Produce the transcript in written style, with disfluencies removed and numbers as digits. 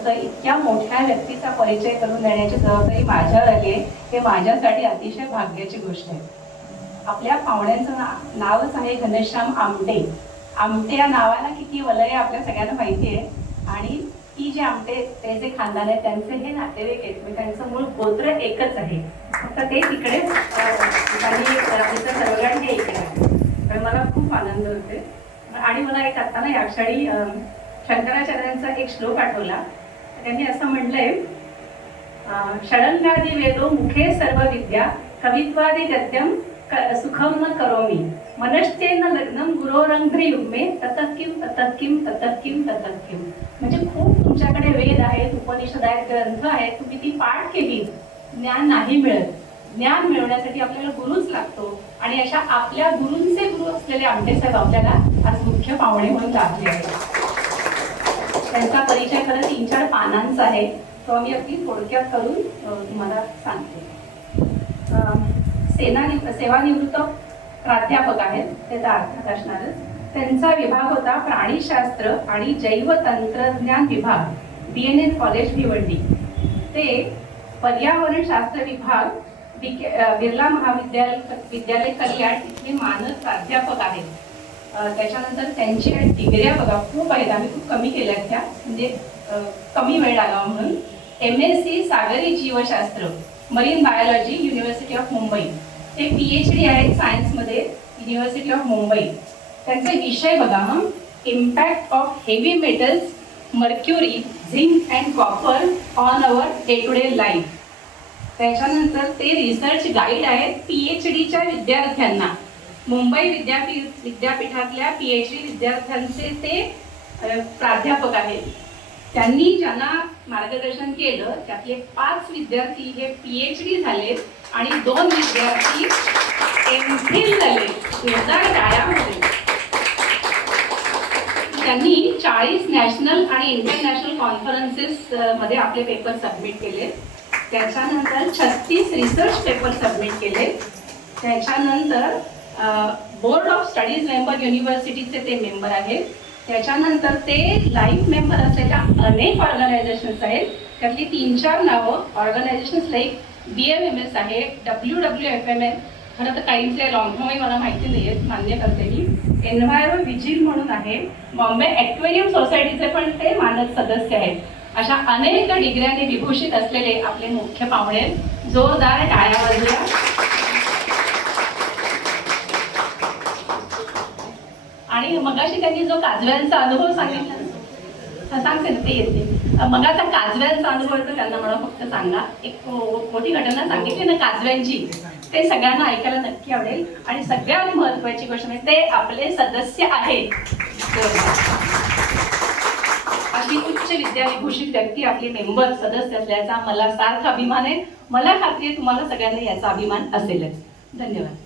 तसं इतक्या मोठ्या व्यक्तीचा परिचय करून देण्याची जबाबदारी माझ्यावर आली आहे, हे माझ्यासाठी अतिशय भाग्याची गोष्ट आहे. आपल्या पाहुण्यांचं नावच आहे घनश्याम आमटे. आमटे या नावाला किती वलय आपल्या सगळ्यांना माहिती आहे. आणि ती जे आमटे ते जे खानदान आहे त्यांचे हे नातेवाईक आहेत, म्हणजे त्यांचं मूळ गोत्र एकच आहे, फक्त ते तिकडे आणि सर्वजण हे इकडे आहे. तर मला खूप आनंद होते. आणि मला एक आता ना या क्षणी शंकराचार्यांचा एक श्लोक आठवला. त्यांनी असं म्हटलंय, षडंगादि वेदो मुखे सर्व विद्या कवित्वादि गद्यम सुखम न करोमि मनश्चेन लग्नम गुरोरंध्र युग्मे ततः किम ततः किम ततः किम ततः किम. म्हणजे खूप तुमच्याकडे वेद आहेत, उपनिषद आहेत, ग्रंथ आहेत, तुम्ही ती पाठ केली, ज्ञान नाही मिळत. ज्ञान मिळवण्यासाठी आपल्याला गुरुच लागतो. आणि अशा आपल्या गुरूंचे गुरु असलेले आमटे साहेब आपल्याला आज मुख्य पाहुणे म्हणून लाभले आहेत. त्यांचा परिचय खरं 3-4 पानांचा आहे, तो आम्ही अगदी थोडक्यात करून तुम्हाला सांगते. सेवानिवृत्त प्राध्यापक आहेत, ते तर अर्थात असणारच. त्यांचा विभाग होता प्राणीशास्त्र आणि जैवतंत्रज्ञान विभाग, BNS कॉलेज भिवंडी. ते पर्यावरणशास्त्र विभाग बिर्ला महाविद्यालय कल्याण इथले मानद प्राध्यापक आहेत. त्याच्यानंतर त्यांच्या डिग्र्या बघा खूप आहेत, आम्ही खूप कमी केल्यात त्या, म्हणजे कमी वेळ लागावा म्हणून. MSc सागरी जीवशास्त्र marine biology university of Mumbai. ते PhD आहेत सायन्समध्ये युनिव्हर्सिटी ऑफ मुंबई. त्यांचे विषय बघा, impact of heavy metals mercury zinc and copper on our day to day life. त्याच्यानंतर ते रिसर्च गाईड आहेत PhDच्या विद्यार्थ्यांना. मुंबई विद्यापीठातल्या PhD विद्यार्थ्यांचे ते प्राध्यापक आहेत. त्यांनी ज्यांना मार्गदर्शन केलं त्यातले 5 विद्यार्थी हे PhD झाले आणि 2 विद्यार्थी MPhil झाले. जोरदार टाळ्यामध्ये. त्यांनी 40 नॅशनल आणि इंटरनॅशनल कॉन्फरन्सेस मध्ये आपले पेपर सबमिट केले. त्याच्यानंतर 36 रिसर्च पेपर सबमिट केले. त्याच्यानंतर बोर्ड ऑफ स्टडीज मेंबर युनिव्हर्सिटीचे ते मेंबर आहेत. त्याच्यानंतर ते लाईफ मेंबर असलेल्या अनेक ऑर्गनायझेशन्स आहेत. त्यातली 3-4 नावं ऑर्गनायझेशन्स लाईक BMMS आहे, WWFMN, खरं तर काहींचे लॉंग फॉर्मही मला माहिती नाही आहेत, मान्य करते मी. एन्व्हायरो विजिल म्हणून आहे, बॉम्बे ॲक्वेरियम सोसायटीचे पण ते मानद सदस्य आहेत. अशा अनेक डिग्र्यांनी विभूषित असलेले आपले मुख्य पाहुणे, जोरदार टाळ्या वाजल्या. आणि मगाशी त्यांनी जो काजव्यांचा अनुभव सांगितला, सांगते ना ते येते. मगाचा काजव्यांचा अनुभव आहे, तर त्यांना मला फक्त सांगा. एक मोठी घटना सांगितली ना काजव्यांची, ते सगळ्यांना ऐकायला नक्की आवडेल. आणि सगळ्यात महत्त्वाची गोष्ट म्हणजे ते आपले सदस्य आहेत. अशी उच्च विद्याविभूषित व्यक्ती आपली मेंबर सदस्य असल्याचा मला सार्थ अभिमान आहे. मला खात्री आहे तुम्हाला सगळ्यांना याचा अभिमान असेलच. धन्यवाद.